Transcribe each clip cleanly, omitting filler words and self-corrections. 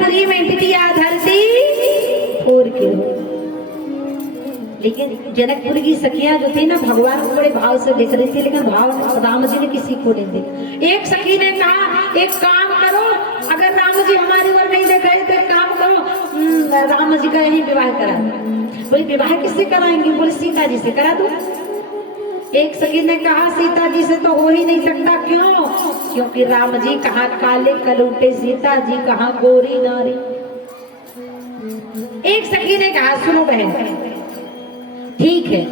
जनकपुरी में बिटिया धरती फोर के हो। लेकिन जनकपुरी की सखियां जो थी ना भगवान को बड़े भाव से देख रही थी, लेकिन भाव राम जी ने किसी को नहीं देखा। एक सखी ने कहा एक काम करो, अगर राम जी हमारी ओर नहीं देख रहे तो एक काम करो, राम जी का यही विवाह करा दो। बोले विवाह किससे कराएंगे? बोले सीता जी से करा दो। एक सखी ने कहा सीता जी से तो हो ही नहीं सकता। क्यों? क्योंकि राम जी कहाँ काले कलूटे, सीता जी कहाँ गोरी नारी। एक सखी ने कहा सुनो बहन ठीक है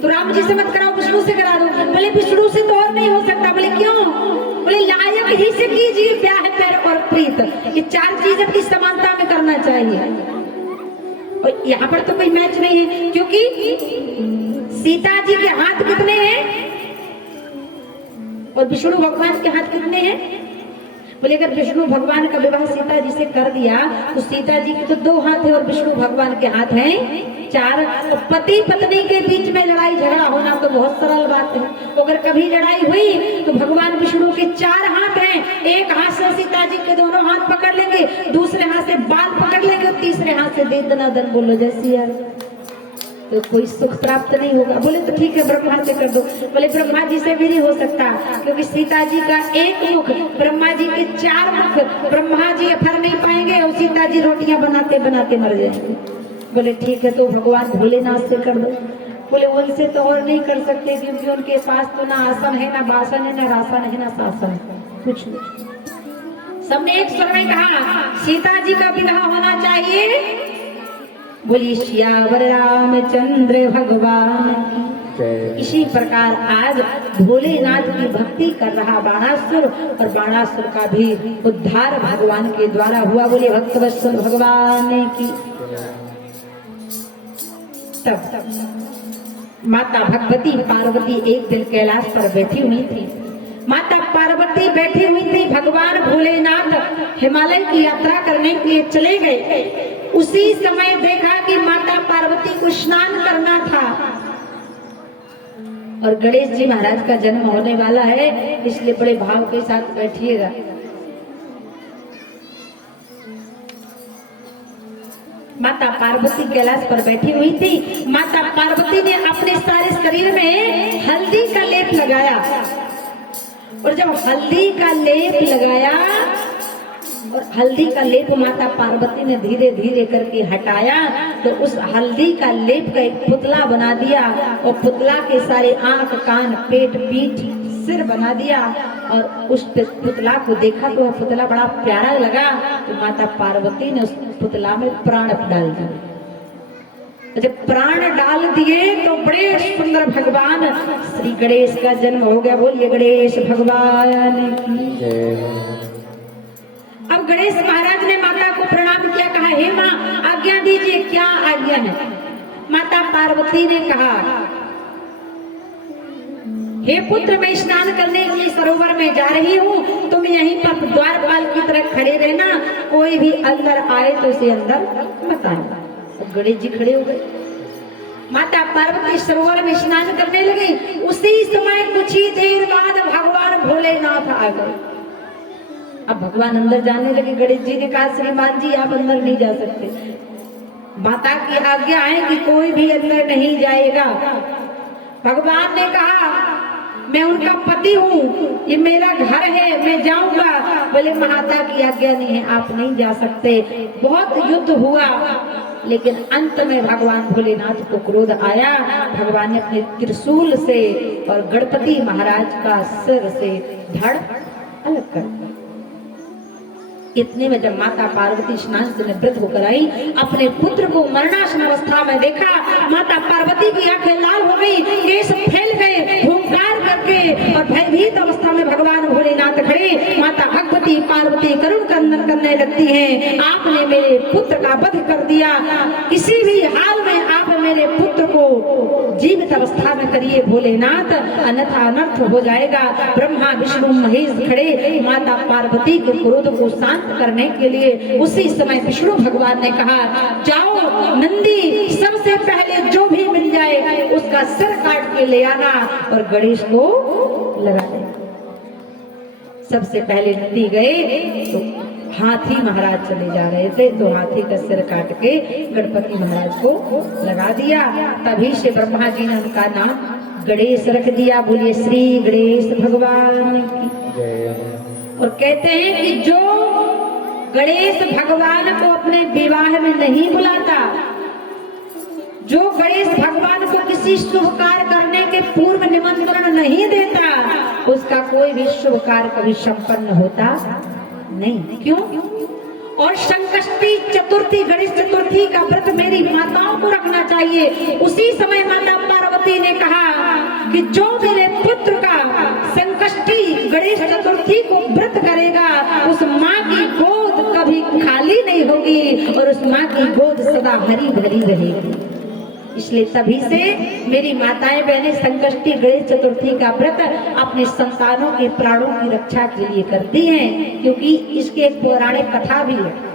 तो राम जी से मत कराओ, विष्णु से करा दो। बोले विष्णु से तो और नहीं हो सकता। बोले क्यों? बोले लायक ही से कीजिए प्यार प्यार और प्रीत, ये चार चीज अपनी समानता में करना चाहिए। और यहाँ पर तो कोई मैच नहीं है, क्योंकि सीता जी के हाथ कितने हैं और विष्णु भगवान के हाथ कितने हैं? बोले अगर विष्णु भगवान का विवाह सीता जी से कर दिया तो सीता जी के तो 2 हाथ है और विष्णु भगवान के हाथ हैं 4। तो पति पत्नी के बीच में लड़ाई झगड़ा होना तो बहुत सरल बात है। तो अगर कभी लड़ाई हुई तो भगवान विष्णु के 4 हाथ हैं, एक हाथ से सीता जी के दोनों हाथ पकड़ लेंगे, दूसरे हाथ से बाल पकड़ लेंगे और तीसरे हाथ से दे दनादन बोलो जैसी यार, तो कोई सुख प्राप्त नहीं होगा। बोले तो ठीक है ब्रह्मा से कर दो। बोले ब्रह्मा जी से भी नहीं हो सकता, क्योंकि सीता जी का एक मुख, ब्रह्मा जी के 4 मुख, ब्रह्मा जी फर नहीं पाएंगे और सीता जी रोटियां बनाते बनाते मर जाएंगे। बोले ठीक है तो भगवान भोलेनाथ से कर दो। बोले उनसे तो और नहीं कर सकते, क्योंकि उनके पास तो ना आसन है, ना बासन है, ना रासन है, ना शासन, कुछ नहीं। सबने एक स्वर में कहा सीता जी का विवाह होना चाहिए। बोलिए श्यावर रामचंद्र भगवान की। इसी प्रकार आज भोलेनाथ की भक्ति कर रहा बाणासुर, और बाणासुर का भी उद्धार भगवान के द्वारा हुआ। बोलिए भक्तवत्सल भगवान की। तब माता भगवती पार्वती एक दिन कैलाश पर बैठी हुई थी। माता पार्वती बैठी हुई थी, भगवान भोलेनाथ हिमालय की यात्रा करने के लिए चले गए। उसी समय देखा कि माता पार्वती को स्नान करना था और गणेश जी महाराज का जन्म होने वाला है, इसलिए बड़े भाव के साथ बैठिएगा। माता पार्वती कैलाश पर बैठी हुई थी। माता पार्वती ने अपने सारे शरीर में हल्दी का लेप लगाया, और जब हल्दी का लेप लगाया और हल्दी का लेप माता पार्वती ने धीरे धीरे करके हटाया, तो उस हल्दी का लेप का एक पुतला बना दिया, और पुतला के सारे आंख कान पेट पीठ सिर बना दिया। और उस पुतला को देखा तो वह पुतला बड़ा प्यारा लगा, तो माता पार्वती ने उस पुतला में प्राण डाल दिए। जब प्राण डाल दिए तो बड़े सुंदर भगवान श्री गणेश का जन्म हो गया। बोलिए गणेश भगवान की। अब गणेश महाराज ने माता को प्रणाम किया, कहा हे माँ आज्ञा दीजिए, क्या आज्ञा है? माता पार्वती ने कहा हे पुत्र मैं स्नान करने के लिए सरोवर में जा रही हूँ, तुम यहीं पर द्वारपाल की तरह खड़े रहना, कोई भी अंदर आए तो उसे अंदर मत आना। गणेश जी खड़े हो गए। माता पार्वती सरोवर में स्नान करने लगी। उसी समय कुछ ही देर बाद भगवान भोलेनाथ आ गए। अब भगवान अंदर जाने लगे। गणेश जी ने कहा श्रीमान जी आप अंदर नहीं जा सकते, माता की आज्ञा है कि कोई भी अंदर नहीं जाएगा। भगवान ने कहा मैं उनका पति हूँ, ये मेरा घर है, मैं जाऊंगा। बोले माता की आज्ञा नहीं है, आप नहीं जा सकते। बहुत युद्ध हुआ, लेकिन अंत में भगवान भोलेनाथ को क्रोध आया। भगवान ने अपने त्रिशूल से और गणपति महाराज का सिर से धड़ अलग कर दिया। इतने में जब माता पार्वती स्नान से निवृत्त होकर आई, अपने पुत्र को मरणासन अवस्था में देखा। माता पार्वती की आंखें लाल हो गई, केश फैल गए, हुंकार करके और भयभीत अवस्था में भगवान भोलेनाथ खड़े। माता भगवती पार्वती करुण क्रंदन करने लगती हैं, आपने मेरे पुत्र का वध कर दिया, किसी भी हाल में आप मेरे पुत्र को जीवित अवस्था में करिए भोलेनाथ, अन्यथा अनर्थ हो जाएगा। ब्रह्मा विष्णु महेश खड़े माता पार्वती के क्रोध को शांत करने के लिए। उसी समय विष्णु भगवान ने कहा जाओ नंदी, सबसे पहले जो भी मिल जाए उसका सिर काट के ले आना और गणेश को लगा दे। सबसे पहले नंदी गए तो हाथी महाराज चले जा रहे थे तो हाथी का सिर काट के गणपति महाराज को लगा दिया। तभी से ब्रह्मा जी ने उनका नाम गणेश रख दिया। बोलिए श्री गणेश भगवान की। और कहते हैं कि जो गणेश भगवान को अपने विवाह में नहीं बुलाता, जो गणेश भगवान को किसी शुभ कार्य करने के पूर्व निमंत्रण नहीं देता, उसका कोई भी शुभ कार्य कभी संपन्न होता नहीं। क्यों? और संकष्टी चतुर्थी, गणेश चतुर्थी का व्रत मेरी माताओं को रखना चाहिए। उसी समय माता पार्वती ने कहा कि जो मेरे पुत्र का संकष्टी गणेश चतुर्थी को व्रत करेगा, उस माँ की गोद कभी खाली नहीं होगी और उस माँ की गोद सदा हरी भरी रहेगी। इसलिए तभी से मेरी माताएं बहनें संकष्टी गणेश चतुर्थी का व्रत अपने संतानों के प्राणों की रक्षा के लिए करती हैं, क्योंकि इसकी एक पौराणिक कथा भी है।